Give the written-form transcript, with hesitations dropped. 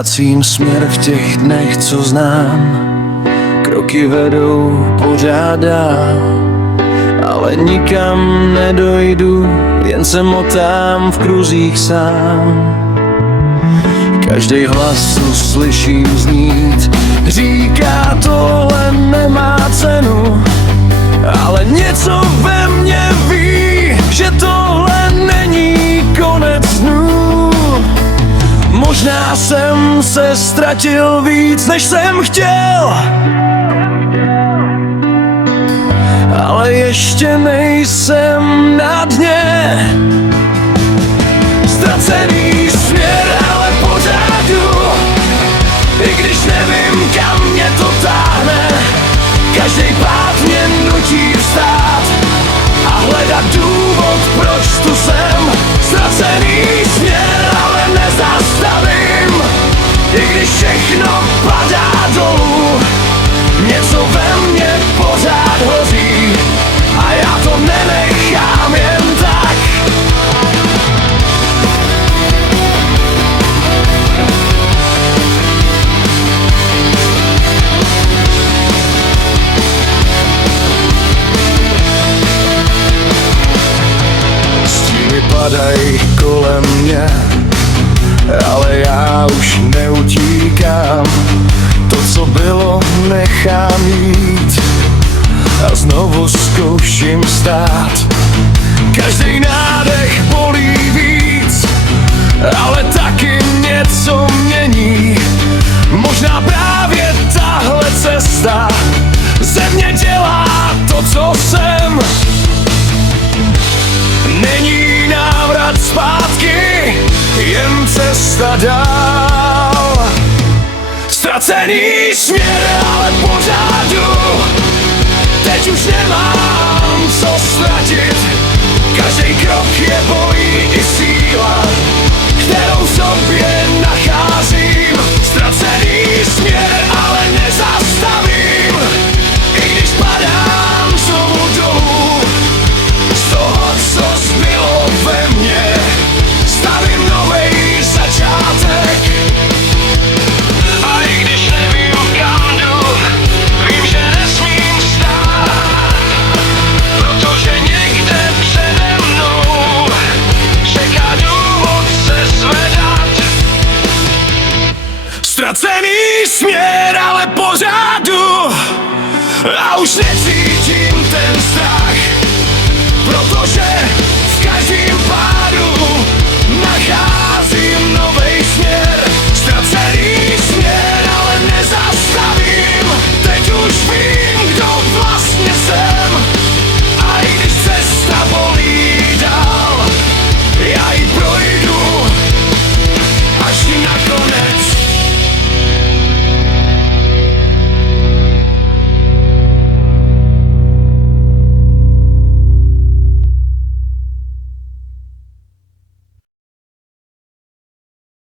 ztrácím směr v těch dnech, co znám. Kroky vedou pořád dál, ale nikam nedojdu, jen se motám v kruzích sám. Každý hlas, co slyším znít, říká, tohle nemá cenu, ale něco ve mně ví, že tohle není konec dnů. Možná jsem se ztratil víc, než jsem chtěl, ale ještě nejsem na dně. Ztracený směr, ale pořád jdu, i když nevím, kam mě to táhne. Každý pád mě nutí vstát a hledat důvod, proč tu jsem. Ztracený směr, ale nezastavím, i když všechno padá dolů. Něco ve mně pořád hoří a já to nenechám jen tak. Stíny padají kolem mě, ale já už neutíkám. To, co bylo, nechám jít a znovu zkouším stát. Každý nádech bolí víc, ale taky něco mění. Možná právě tahle cesta ze mě dělá to, co jsem. Není návrat zpátky, jen cesta dál. Ztracený směr, ale pořád jdu. Teď už nemám co ztratit. Každý krok je boj i síla, kterou v sobě nacházím. Ztracený směr, ale nezastavím, i když padám znovu dolů. Z toho, co zbylo ve mně, stavím novej začátek. A i když nevím, kam jdu, vím, že nesmím stát, protože někde přede mnou čeká důvod se zvedat. Ztracený směr, ale pořád jdu a už necítím ten strach, protože v každém pádu